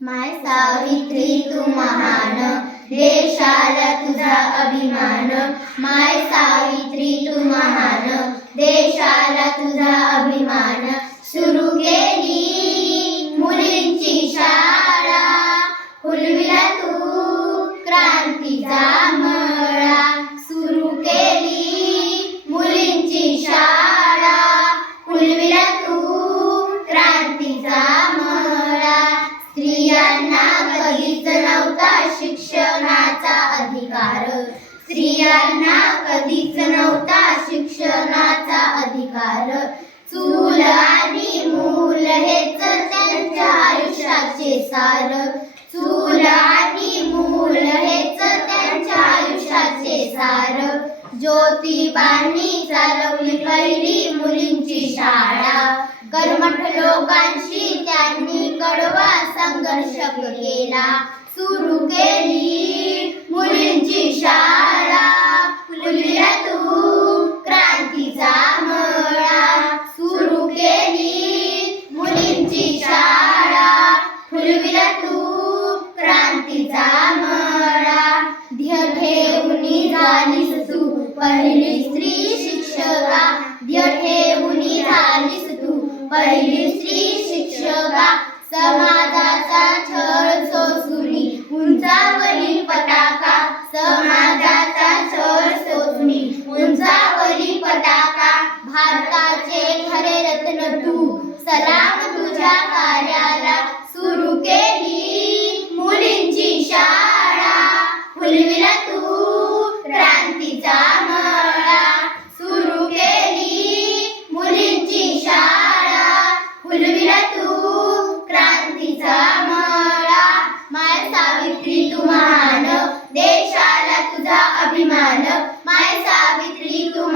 माय सावित्री तू महान. देशाला तुझा अभिमान. माय सावित्री तू महान. देशाला तुझा अभिमान. सुरू केली मुलींची शाळा. फुलविला तू क्रांतीचा मळा. सुरू केली मुलींची शाळा. शिक्षणाचा अधिकार. स्त्रियांना कधीच नव्हता शिक्षणाचा अधिकार. चूल आणि मूल हेच त्यांच्या आयुष्याचे सार. चूल आणि मूल हेच त्यांच्या आयुष्याचे सार. ज्योतिबांनी चालवली पहिली मुलींची शाळा. कर्मठ लोकांशी त्यांनी कडवा संघर्ष केला. सुरू केली तुमची शाळा. फुलविला तू क्रांतीचा ध्य ठेवून पहिली स्त्री शिक्षका. ध्य ठेवून पहिली स्त्री शिक्षका. समाजाचा छळ सोसुनी उंचावरील पताका. समाजाचा छळ सोसुनी उंचावरील पताका. भारताचे कार्याला सुरू केली. मुलींची शाळा फुलविला तू क्रांतीचा मळा. माय सावित्री तू महान. देशाला तुझा अभिमान. माय सावित्री तू